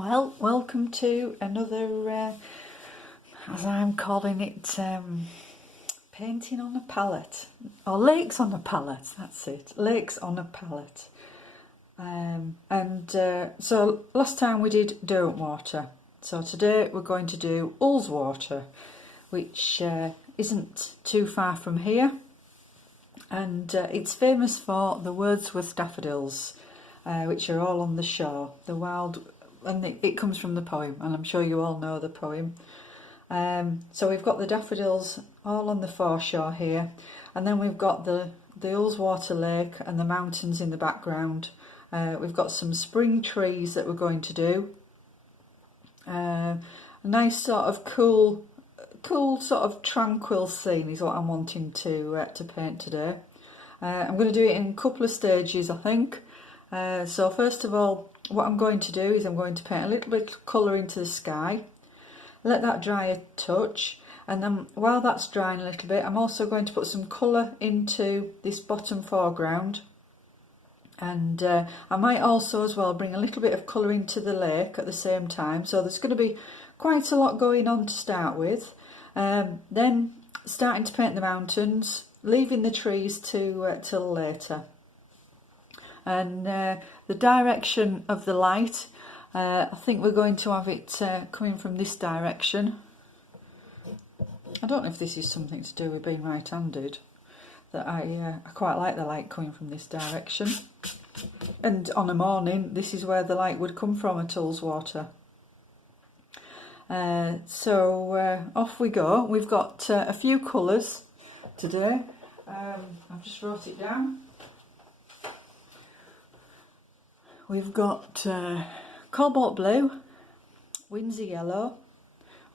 Well, welcome to another, as I'm calling it, painting on a palette, or lakes on a palette, that's it, lakes on a palette. So last time we did Ullswater, so today we're going to do Ullswater, which isn't too far from here, and it's famous for the Wordsworth daffodils, which are all on the shore, the wild. And it comes from the poem, and I'm sure you all know the poem. So we've got the daffodils all on the foreshore here, and then we've got the Ullswater Lake and the mountains in the background. We've got some spring trees that we're going to do. A nice sort of cool sort of tranquil scene is what I'm wanting to paint today. I'm going to do it in a couple of stages, I think. So first of all, what I'm going to do is I'm going to paint a little bit of colour into the sky, let that dry a touch, and then while that's drying a little bit, I'm also going to put some colour into this bottom foreground, and I might also as well bring a little bit of colour into the lake at the same time. So there's going to be quite a lot going on to start with, then starting to paint the mountains, leaving the trees till later. And the direction of the light, I think we're going to have it coming from this direction. I don't know if this is something to do with being right-handed, that I quite like the light coming from this direction. And on a morning, this is where the light would come from at Ullswater. So off we go. We've got a few colours today. I've just wrote it down. We've got cobalt blue, Windsor yellow,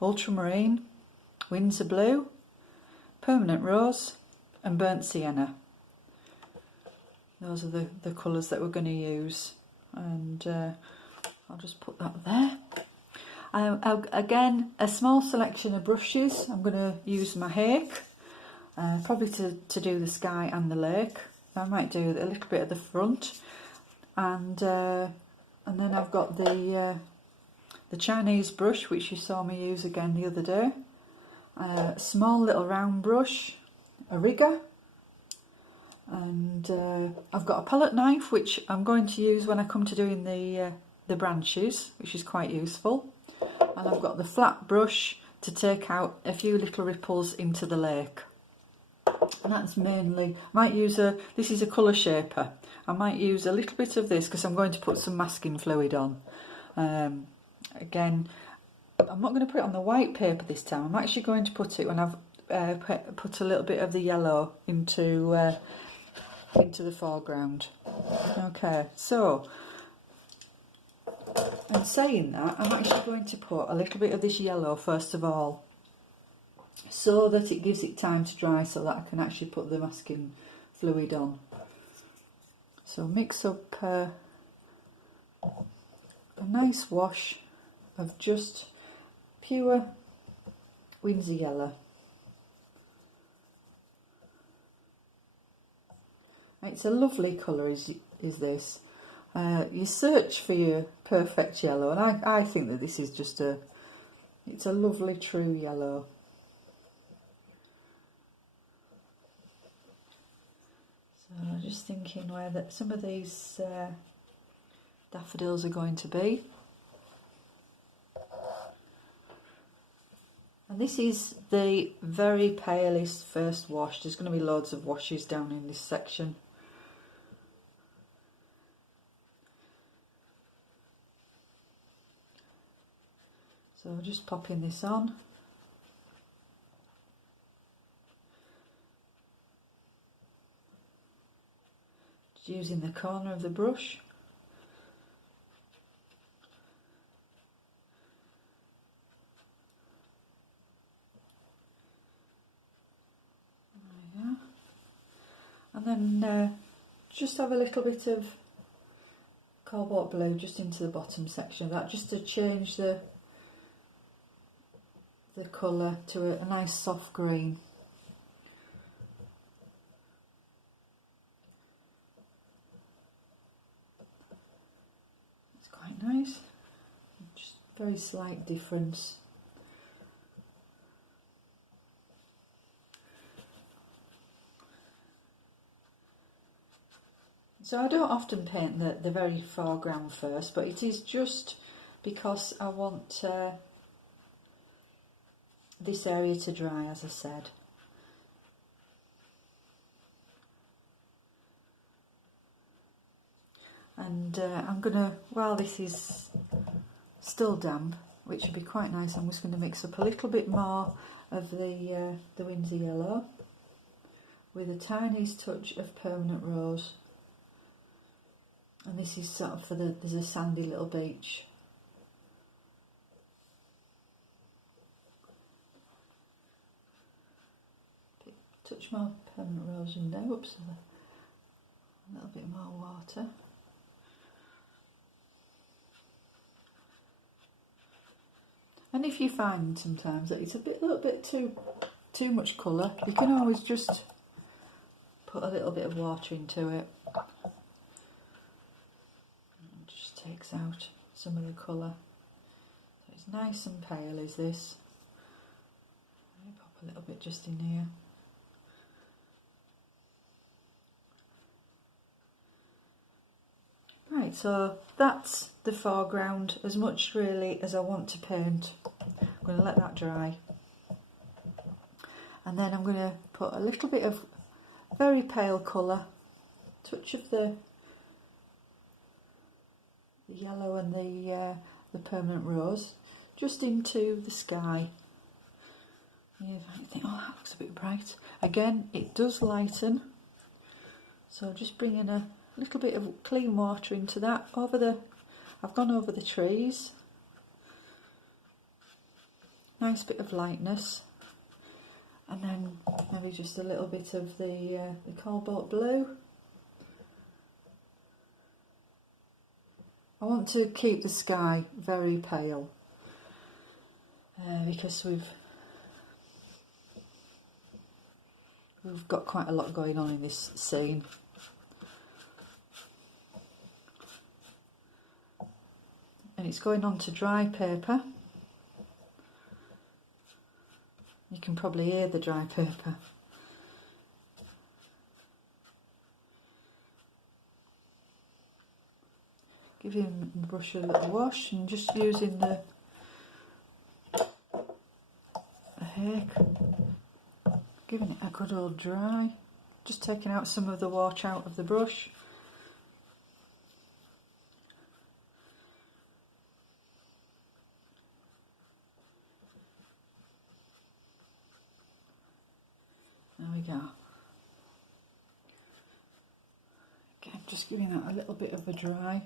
ultramarine, Windsor blue, permanent rose and burnt sienna. Those are the colours that we're going to use, and I'll just put that there. Again, a small selection of brushes. I'm going to use my hake, probably to do the sky and the lake. I might do a little bit at the front. And then I've got the Chinese brush, which you saw me use again the other day. A small little round brush, a rigger, and I've got a palette knife, which I'm going to use when I come to doing the branches, which is quite useful. And I've got the flat brush to take out a few little ripples into the lake. And that's mainly, might use this is a colour shaper. I might use a little bit of this because I'm going to put some masking fluid on. Again, I'm not going to put it on the white paper this time. I'm actually going to put it when I've put a little bit of the yellow into the foreground. Okay, so, and saying that, I'm actually going to put a little bit of this yellow first of all, so that it gives it time to dry, so that I can actually put the masking fluid on. So mix up a nice wash of just pure Windsor yellow. It's a lovely colour, is this. You search for your perfect yellow, and I think that this is just it's a lovely true yellow. So just thinking where some of these daffodils are going to be. And this is the very palest first wash. There's going to be loads of washes down in this section. So just popping this on. Using the corner of the brush. There we are. And then just have a little bit of cobalt blue just into the bottom section of that, just to change the colour to a nice soft green. It's quite nice. very slight difference. So I don't often paint the very foreground first, but it is just because I want this area to dry, as I said. And I'm going to, while this is still damp, which would be quite nice, I'm just going to mix up a little bit more of the Winsor yellow with a tiniest touch of permanent rose. And this is sort of for there's a sandy little beach. Touch more permanent rose in there. Oops, a little bit more water. And if you find sometimes that it's a little bit too much colour, you can always just put a little bit of water into it. Takes out some of the colour. So it's nice and pale, is this? Let me pop a little bit just in here. Right, so that's the foreground as much really as I want to paint. I'm going to let that dry. And then I'm going to put a little bit of very pale colour, touch of the yellow and the permanent rose, just into the sky. You think, oh, that looks a bit bright. Again, it does lighten, so just bringing a little bit of clean water into that. I've gone over the trees. Nice bit of lightness, and then maybe just a little bit of the cobalt blue. I want to keep the sky very pale because we've got quite a lot going on in this scene. And it's going on to dry paper. You can probably hear the dry paper. Giving the brush a little wash and just using the rake, giving it a good old dry, just taking out some of the wash out of the brush. There we go. Again, just giving that a little bit of a dry.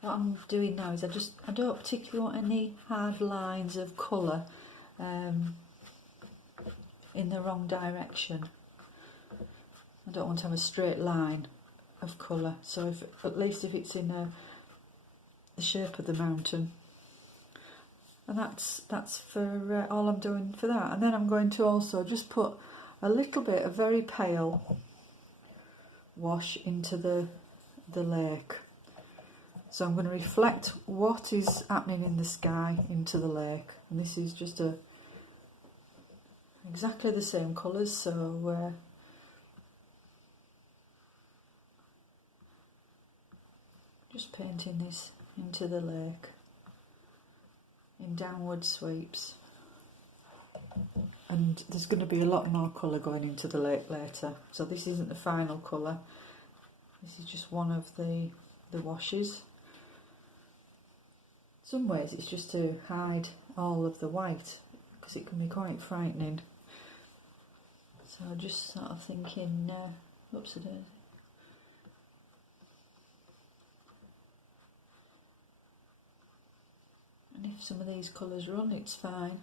What I'm doing now is I don't particularly want any hard lines of colour in the wrong direction. I don't want to have a straight line of colour, so at least if it's in the shape of the mountain. And that's for all I'm doing for that. And then I'm going to also just put a little bit of very pale wash into the lake. So I'm going to reflect what is happening in the sky into the lake, and this is just exactly the same colours. So just painting this into the lake in downward sweeps, and there's going to be a lot more colour going into the lake later. So this isn't the final colour. This is just one of the washes. Some ways it's just to hide all of the white because it can be quite frightening. So just sort of thinking, oops, I did. And if some of these colours run, it's fine.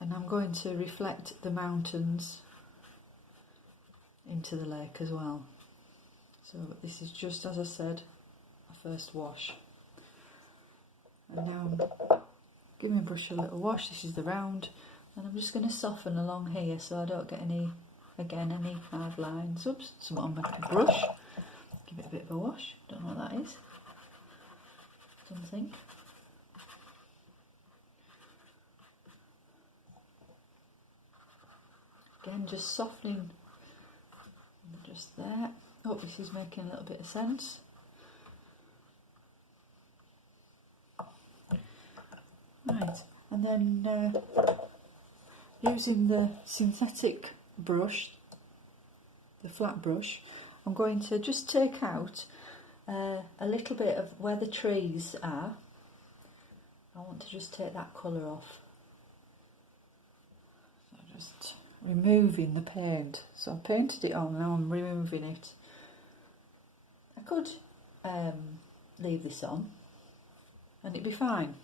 And I'm going to reflect the mountains into the lake as well. So this is just, as I said, a first wash. And now I'm giving my brush a little wash. This is the round, and I'm just going to soften along here so I don't get any again any hard lines. Oops, something on my brush. Give it a bit of a wash. Don't know what that is. Something. Again, just softening just there. Oh, this is making a little bit of sense. Right, and then using the synthetic brush, the flat brush, I'm going to just take out a little bit of where the trees are. I want to just take that colour off. So just removing the paint. So I painted it on, now I'm removing it. I could leave this on and it'd be fine.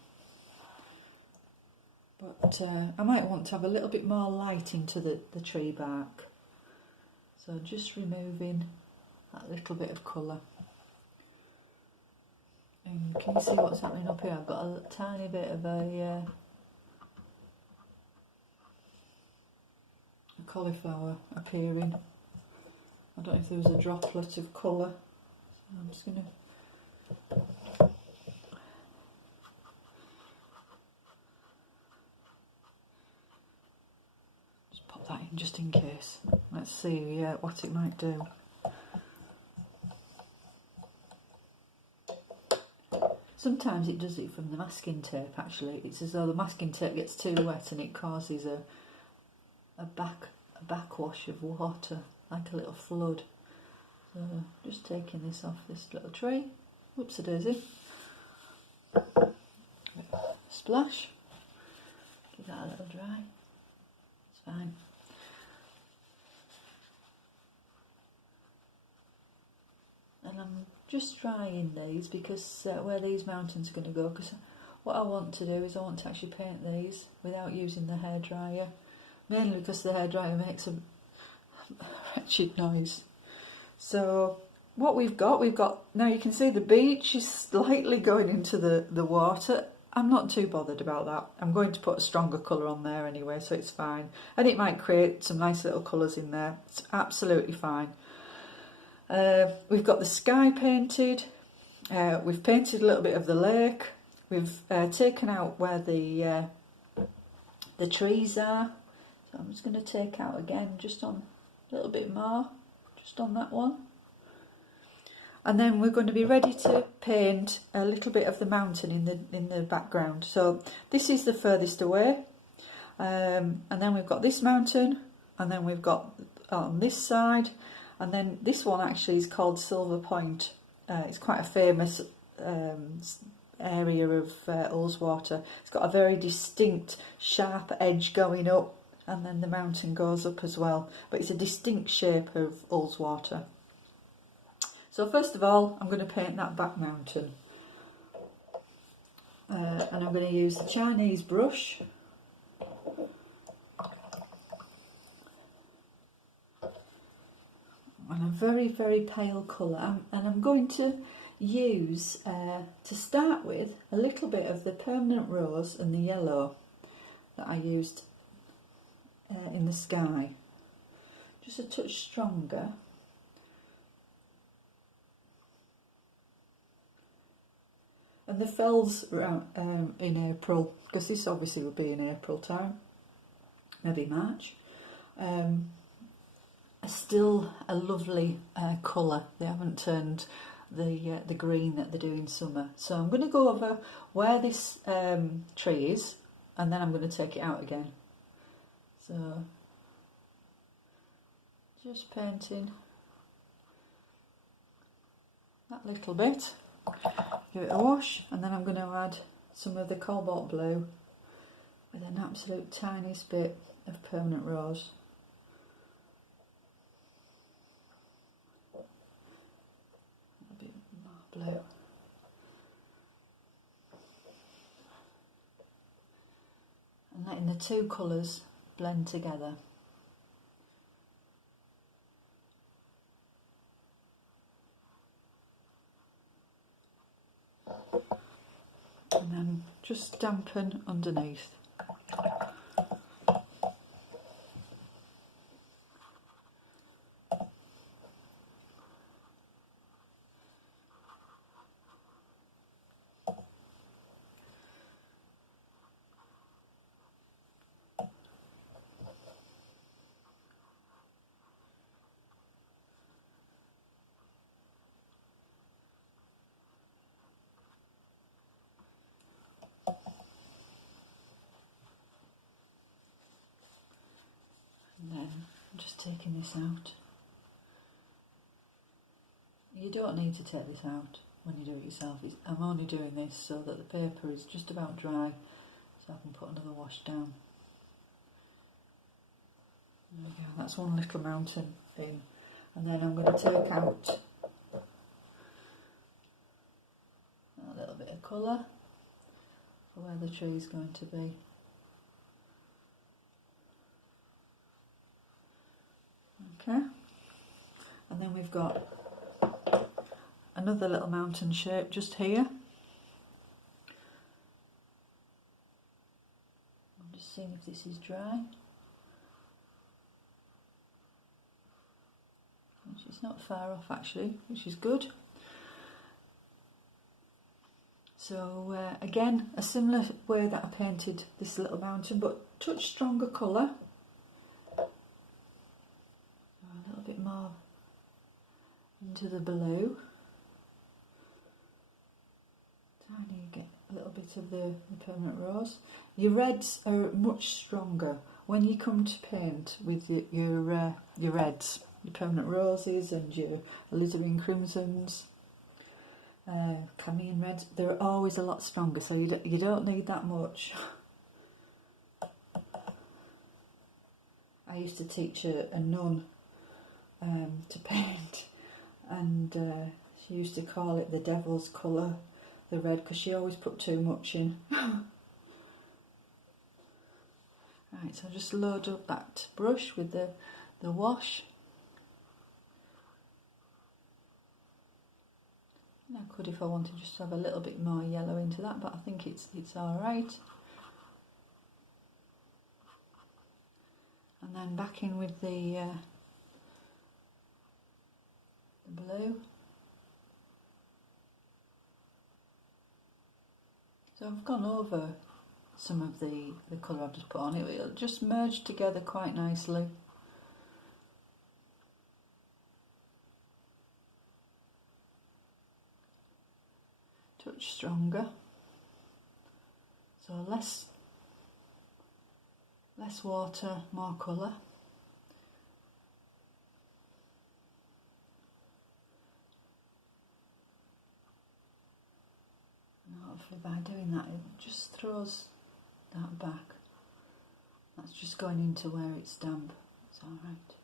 But I might want to have a little bit more light into the tree bark. So just removing that little bit of colour. And can you see what's happening up here? I've got a tiny bit of a cauliflower appearing. I don't know if there was a droplet of colour. So I'm just going to... that in just in case. Let's see what it might do. Sometimes it does it from the masking tape actually. It's as though the masking tape gets too wet and it causes a backwash of water, like a little flood. So just taking this off this little tree. Whoops a daisy. Splash. Give that a little dry. It's fine. And I'm just drying these because where these mountains are going to go, because what I want to do is I want to actually paint these without using the hairdryer, mainly because the hairdryer makes a wretched noise. So what we've got, now you can see the beach is slightly going into the water. I'm not too bothered about that. I'm going to put a stronger colour on there anyway, so it's fine. And it might create some nice little colours in there. It's absolutely fine. We've got the sky painted, we've painted a little bit of the lake, we've taken out where the trees are, so I'm just going to take out again just on a little bit more, just on that one, and then we're going to be ready to paint a little bit of the mountain in the background. So this is the furthest away, and then we've got this mountain, and then we've got on this side. And then this one actually is called Silver Point. It's quite a famous area of Ullswater. It's got a very distinct sharp edge going up, and then the mountain goes up as well. But it's a distinct shape of Ullswater. So first of all, I'm going to paint that back mountain. And I'm going to use the Chinese brush. And a very, very pale colour, and I'm going to use, to start with, a little bit of the permanent rose and the yellow that I used in the sky, just a touch stronger. And the fells around, in April, because this obviously would be in April time, maybe March. Still a lovely colour. They haven't turned the green that they do in summer. So I'm going to go over where this tree is, and then I'm going to take it out again. So just painting that little bit, give it a wash, and then I'm going to add some of the cobalt blue with an absolute tiniest bit of permanent rose. Blue. And letting the two colours blend together. And then just dampen underneath. And then I'm just taking this out. You don't need to take this out when you do it yourself. I'm only doing this so that the paper is just about dry, so I can put another wash down. There we go, that's one little mountain in. And then I'm going to take out a little bit of colour for where the tree is going to be. Okay, and then we've got another little mountain shape just here. I'm just seeing if this is dry. Which is not far off actually, which is good. So again, a similar way that I painted this little mountain, but touch stronger colour. A little bit more into the blue. Tiny, get a little bit of the permanent rose. Your reds are much stronger when you come to paint with your reds, your permanent roses and your alizarin crimsons, carmine reds. They're always a lot stronger, so you don't need that much. I used to teach a nun to paint, and she used to call it the devil's colour, the red, because she always put too much in. Right, so I'll just load up that brush with the wash. And I could, if I wanted, just have a little bit more yellow into that, but I think it's all right. And then back in with the blue. So I've gone over some of the colour I've just put on. It'll just merge together quite nicely. Touch stronger. So less water, more colour. Hopefully by doing that it just throws that back. That's just going into where it's damp. It's alright.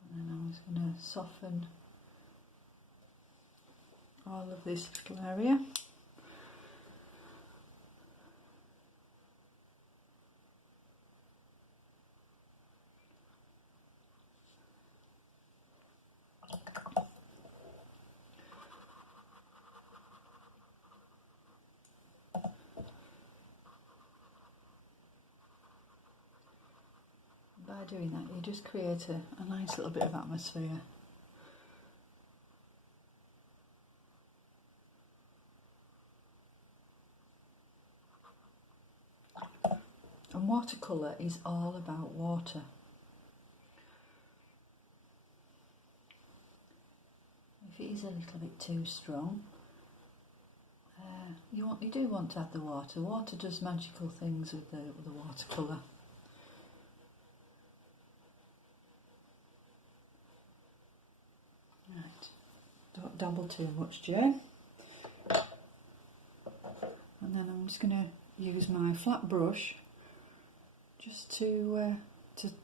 And then I'm just going to soften all of this little area. By doing that, you just create a nice little bit of atmosphere. And watercolour is all about water. If it is a little bit too strong, you do want to add the water. Water does magical things with the watercolour. Right, don't dabble too much, Jane. And then I'm just going to use my flat brush just to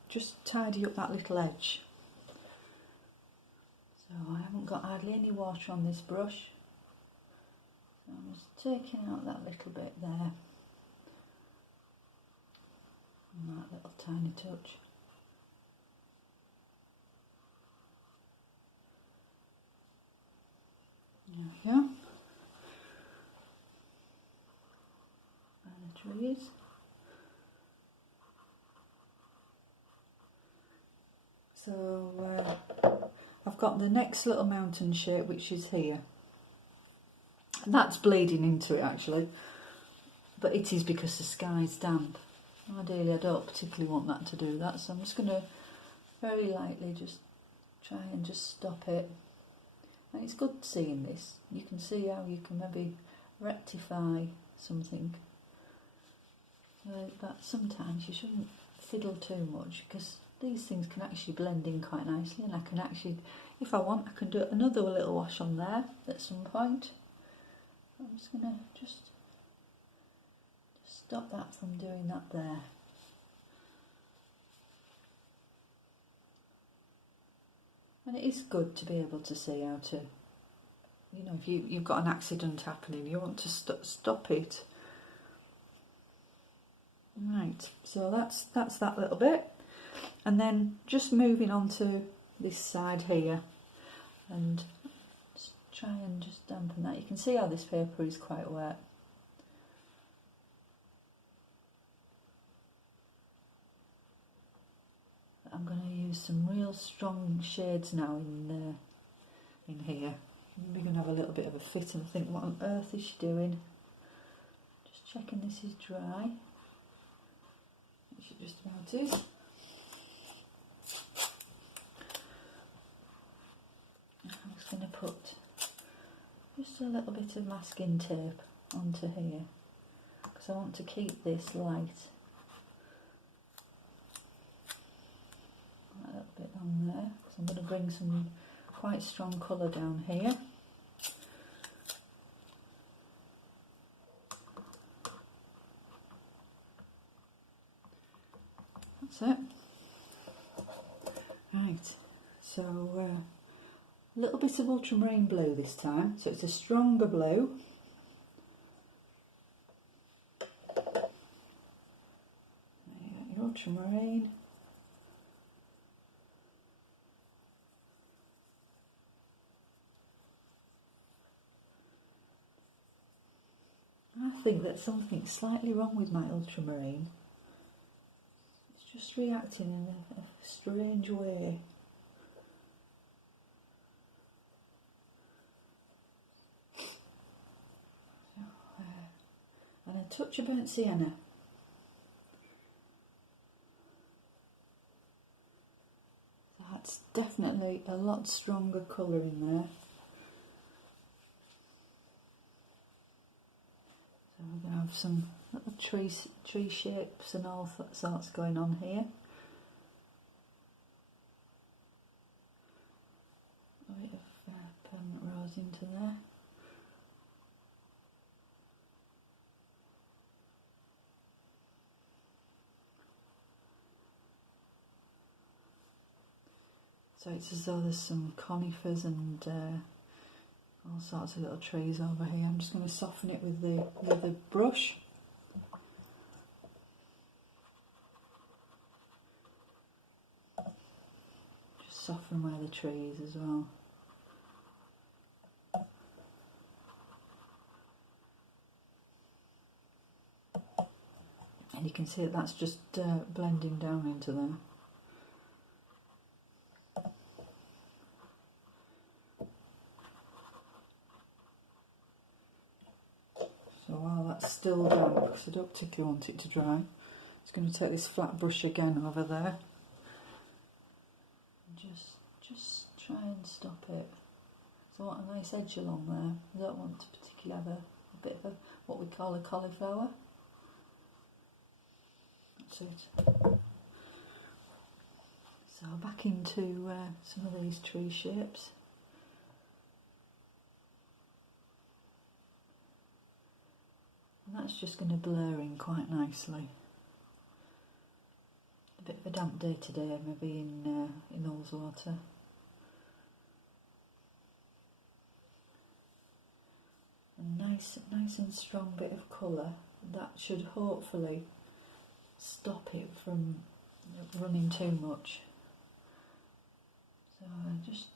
just tidy up that little edge. So I haven't got hardly any water on this brush. So I'm just taking out that little bit there. And that little tiny touch. There we go. And the trees. So I've got the next little mountain shape, which is here. And that's bleeding into it actually, but it is because the sky's damp. Ideally I don't particularly want that to do that, so I'm just going to very lightly just try and just stop it. And it's good seeing this. You can see how you can maybe rectify something. But sometimes you shouldn't fiddle too much, because these things can actually blend in quite nicely, and I can actually, if I want, I can do another little wash on there at some point. I'm just going to just stop that from doing that there. And it is good to be able to see how to, you know, if you've got an accident happening, you want to stop it. Right, so that's that little bit. And then just moving on to this side here, and just try and just dampen that. You can see how this paper is quite wet. I'm going to use some real strong shades now in here. We're going to have a little bit of a fit and think, what on earth is she doing? Just checking this is dry. It should just about is. I'm just going to put just a little bit of masking tape onto here, because I want to keep this light. A little bit on there, because I'm going to bring some quite strong colour down here. That's it. Right, so a little bit of ultramarine blue this time, so it's a stronger blue. Your ultramarine. I think that something's slightly wrong with my ultramarine. It's just reacting in a strange way. And a touch of burnt sienna. That's definitely a lot stronger colour in there. So we're going to have some little tree shapes and all sorts going on here. A bit of permanent rose into there. So it's as though there's some conifers and all sorts of little trees over here. I'm just going to soften it with the brush. Just soften where the trees as well. And you can see that that's just blending down into there. So while that's still damp, because I don't particularly want it to dry, I'm just going to take this flat brush again over there and just try and stop it. So I want a nice edge along there. I don't want to particularly have a bit of what we call a cauliflower. That's it. So back into some of these tree shapes. And that's just going to blur in quite nicely. A bit of a damp day today, maybe in Ullswater. A nice and strong bit of colour. That should hopefully stop it from running too much. So just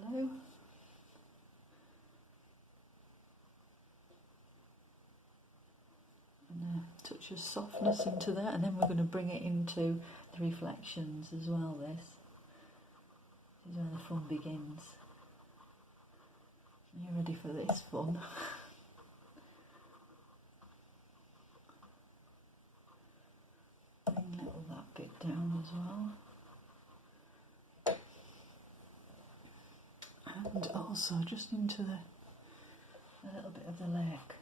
blue. And a touch of softness into there, and then we're going to bring it into the reflections as well. This is where the fun begins. Are you ready for this fun? Bring that bit down as well. And also just into a little bit of the lake.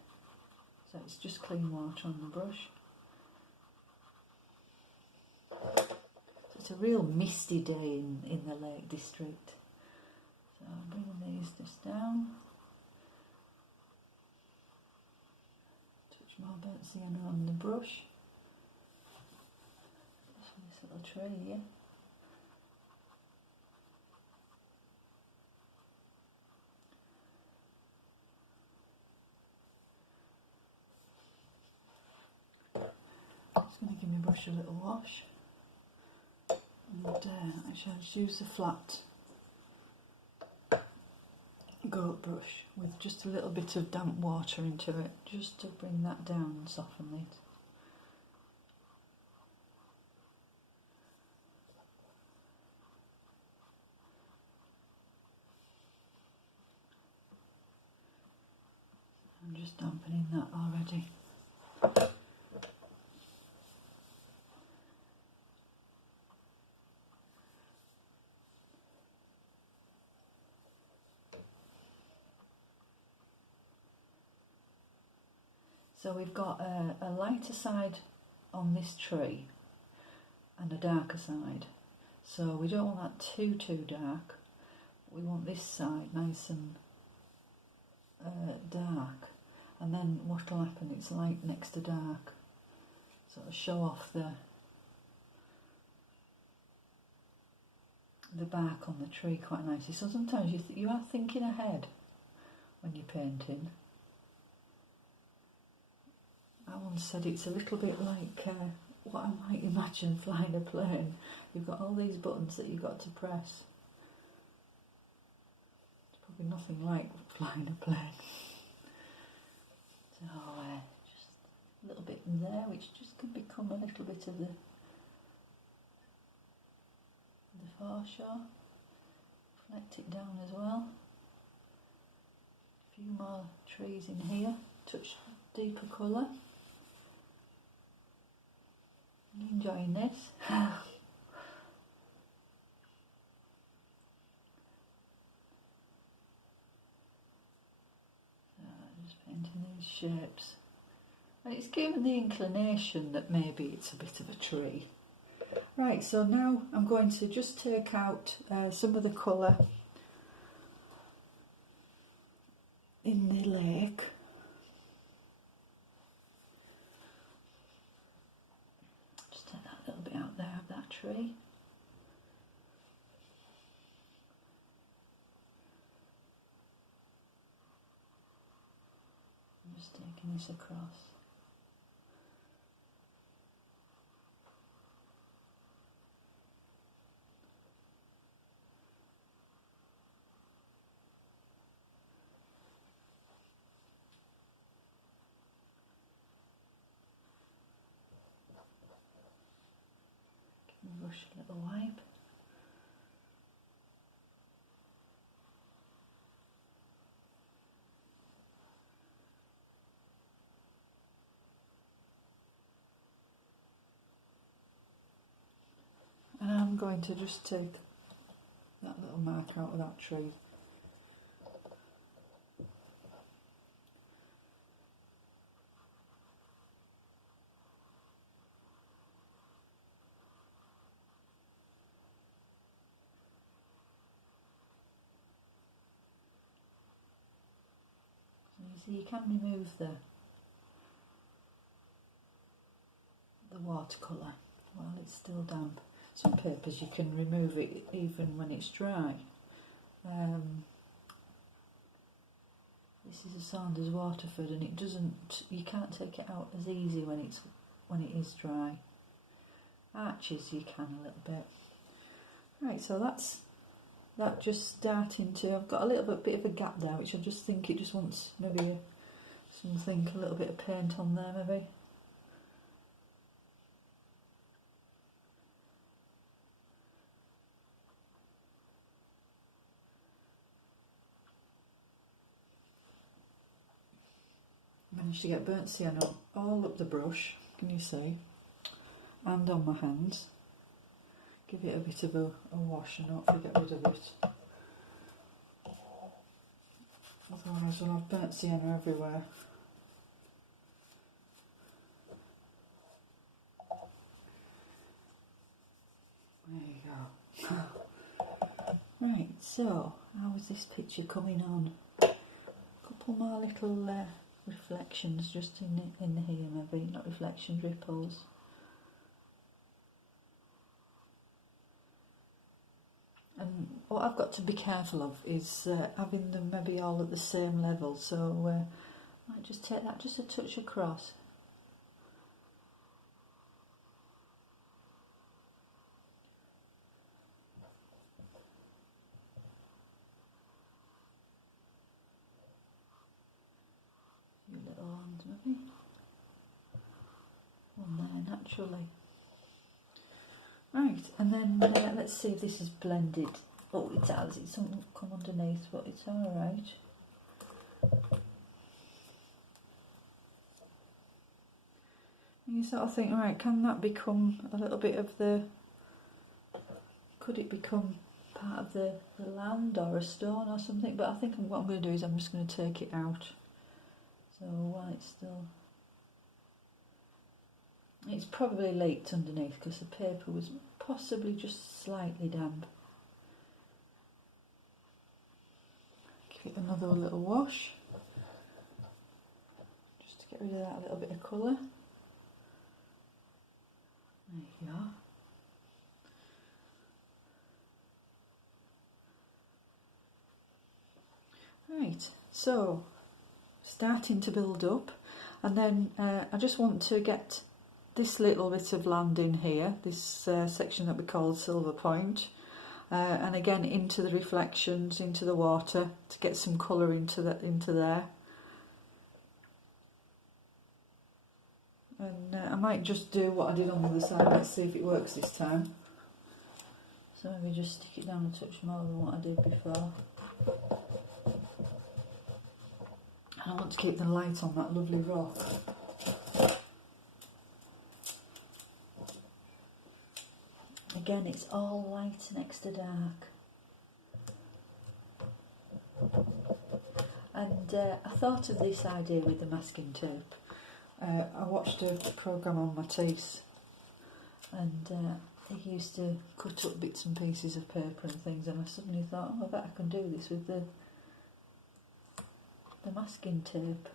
So it's just clean water on the brush. So it's a real misty day in the Lake District. So I'm bringing these just down. Touch more burnt sienna on the brush. Just for this little tray here. Just going to give my brush a little wash. And actually I'll just use the flat goat brush with just a little bit of damp water into it, just to bring that down and soften it. I'm just dampening that already. So we've got a lighter side on this tree and a darker side. So we don't want that too dark. We want this side nice and dark. And then what'll happen, it's light next to dark. So it'll show off the bark on the tree quite nicely. So sometimes you are thinking ahead when you're painting. I once said it's a little bit like what I might imagine flying a plane. You've got all these buttons that you've got to press. It's probably nothing like flying a plane. So just a little bit in there, which just can become a little bit of the foreshore. Flecked it down as well. A few more trees in here. Touch deeper colour. I'm enjoying this. Just painting these shapes. And it's given the inclination that maybe it's a bit of a tree. Right, so now I'm going to just take out some of the colour in the lake. Just take that little bit out there of that tree. I'm just taking this across. Brush a little wipe. And I'm going to just take that little mark out of that tree. So you can remove the watercolour while it's still damp. Some papers you can remove it even when it's dry. This is a Saunders Waterford, and it doesn't. You can't take it out as easy when it is dry. Arches you can a little bit. Right, so that's that just starting to. I've got a little bit of a gap there, which I just think it just wants maybe a little bit of paint on there maybe. Managed to get burnt sienna all up the brush, can you see, and on my hands. give it a bit of a wash and hopefully get rid of it. Otherwise we'll have burnt sienna everywhere. There you go. Right, so how is this picture coming on? A couple more little reflections just in here, maybe, not reflections, ripples. And what I've got to be careful of is having them maybe all at the same level, so I might just take that just a touch across. A few little ones maybe. One there naturally. Right, and then let's see if this is blended. Oh, it has, it's come underneath, but it's alright. You sort of think, right, can that become a little bit of the, could it become part of the land or a stone or something? But I think what I'm going to do is I'm just going to take it out. So while it's still, it's probably leaked underneath because the paper was possibly just slightly damp. Give it another little wash, just to get rid of that little bit of colour. There you go. Right, so starting to build up, and then I just want to get this little bit of land in here, this section that we call Silver Point, and again into the reflections, into the water, to get some colour into there. And I might just do what I did on the other side. Let's see if it works this time. So maybe just stick it down a touch more than what I did before. And I want to keep the light on that lovely rock. Again, it's all light next to dark. And I thought of this idea with the masking tape. I watched a programme on Matisse, and he used to cut up bits and pieces of paper and things, and I suddenly thought, oh, I bet I can do this with the masking tape.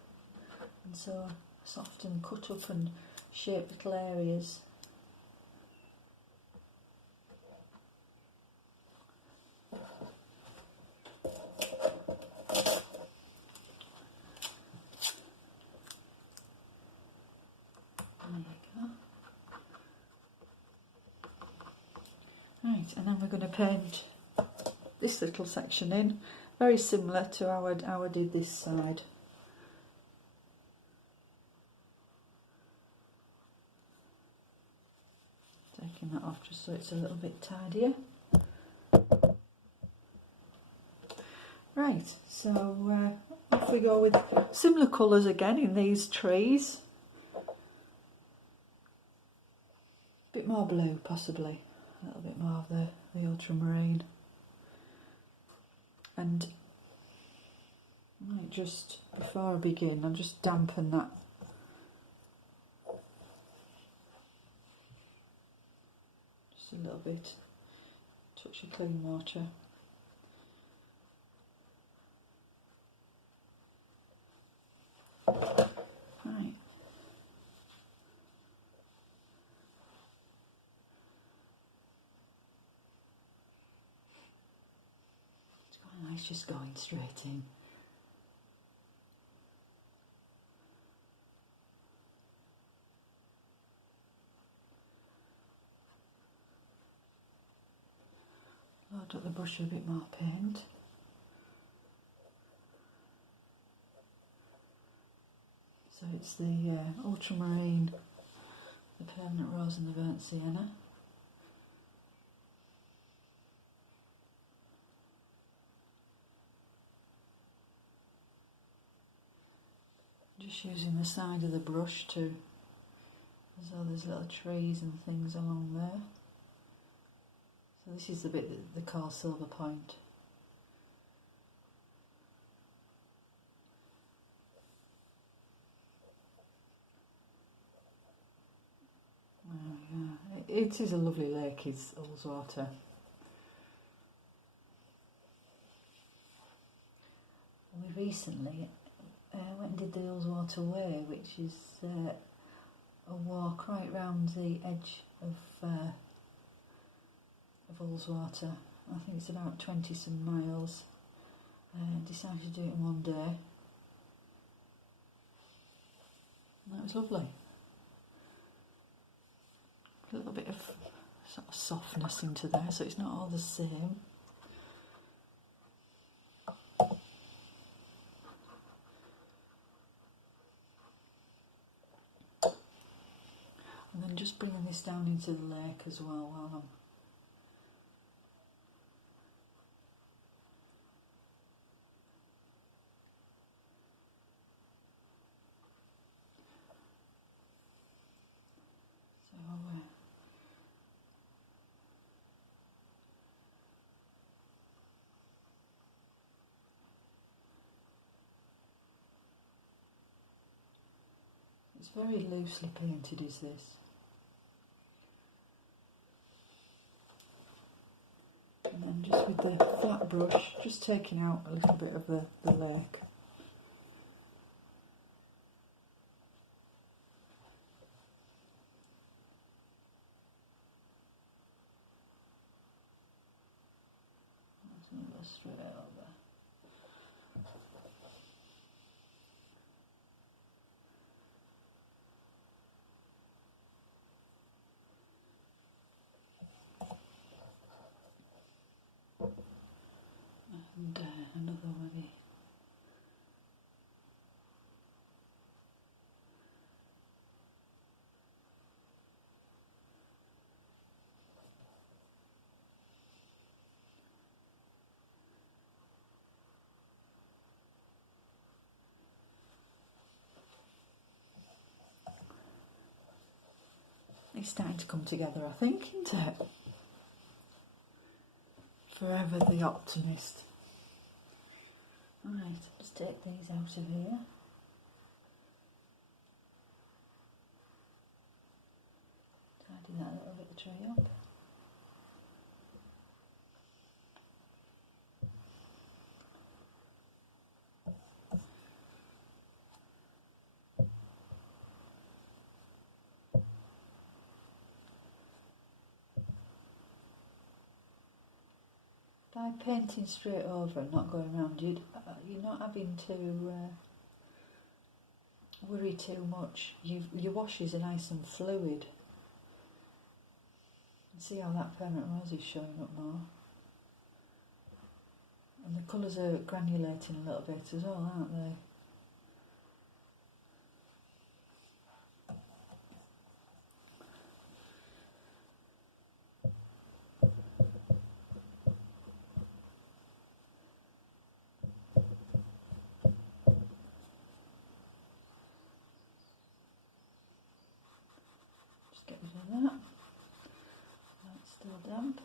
And so I often cut up and shape little areas. Right, and then we're going to paint this little section in, very similar to how I did this side. Taking that off just so it's a little bit tidier. Right, so off we go with similar colours again in these trees. A bit more blue possibly. A little bit more of the ultramarine, and I might just, before I begin, I'll just dampen that. Just a little bit, touch of clean water. Right. It's just going straight in. Load up the brush with a bit more paint. So it's the ultramarine, the permanent rose and the burnt sienna. Just using the side of the brush to, as though there's little trees and things along there. So this is the bit that they call Silver Point. Oh, yeah. It is a lovely lake, is Ullswater. We recently went and did the Ullswater Way, which is a walk right round the edge of Ullswater. I think it's about 20 some miles. Decided to do it in one day. And that was lovely. A little bit of sort of softness into there, so it's not all the same. And then just bringing this down into the lake as well while I'm it's very loosely painted, is this? And then just with the flat brush, just taking out a little bit of the lake. Let's move straight over. And another one. It's starting to come together, I think, isn't it? Forever the optimist. Alright, let's take these out of here. Tidy that little bit of tree up. By painting straight over and not going around, you're not having to worry too much. Your washes are nice and fluid. And see how that permanent rose is showing up more. And the colours are granulating a little bit as well, aren't they? Just get rid of that. That's still damp.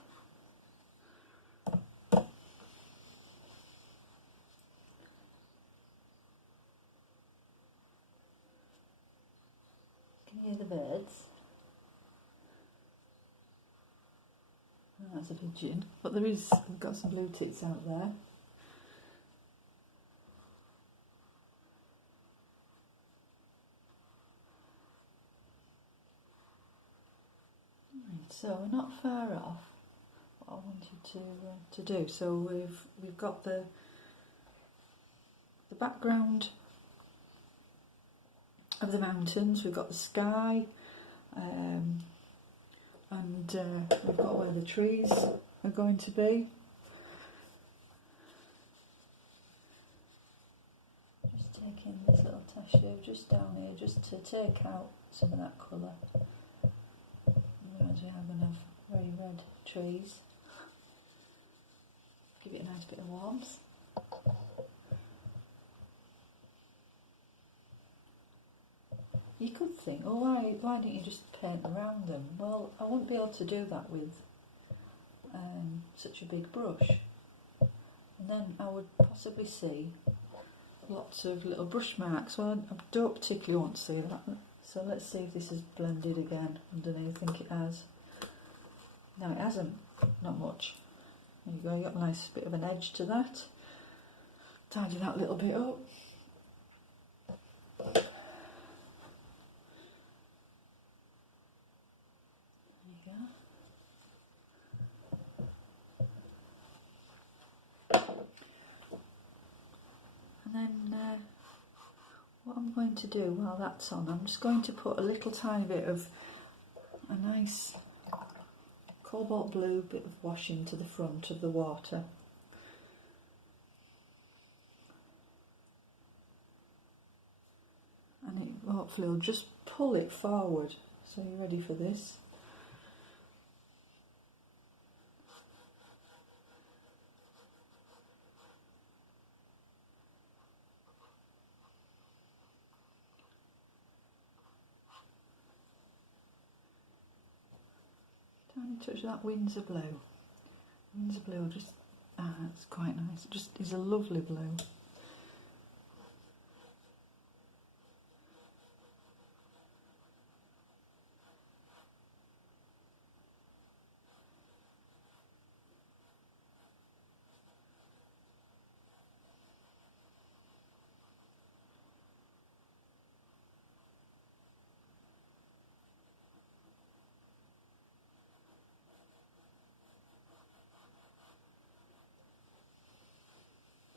Can you hear the birds? Oh, that's a pigeon. But we've got some blue tits out there. Right, so we're not far off what I wanted to do. So we've got the background of the mountains, we've got the sky, and we've got where the trees are going to be. Just taking this little tissue just down here just to take out some of that colour. Otherwise we are going to have very red trees. Give it a nice bit of warmth. You could think, oh, why don't you just paint around them? Well, I wouldn't be able to do that with such a big brush. And then I would possibly see lots of little brush marks. Well, I don't particularly want to see that. So let's see if this is blended again underneath. I think it has. No, it hasn't. Not much. There you go, you got a nice bit of an edge to that. Tidy that little bit up. There you go. And then what I'm going to do while that's on, I'm just going to put a little tiny bit of a nice cobalt blue bit of wash into the front of the water. And it hopefully will just pull it forward. So you're ready for this? Tiny touch of that Windsor blue. Windsor blue, just it's quite nice. It just is a lovely blue.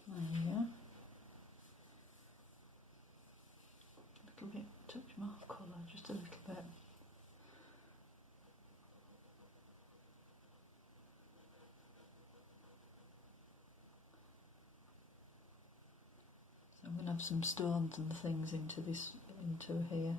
There you go. A little bit, touch more colour, just a little bit. So I'm going to have some stones and things into here.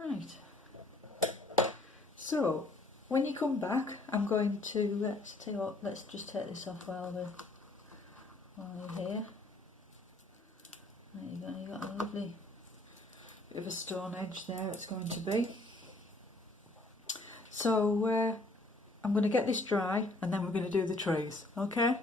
Right, so when you come back, I'm going to, let's tell you what, let's just take this off while you're here. There you go, you've got a lovely bit of a stone edge there it's going to be. So I'm going to get this dry and then we're going to do the trees, okay?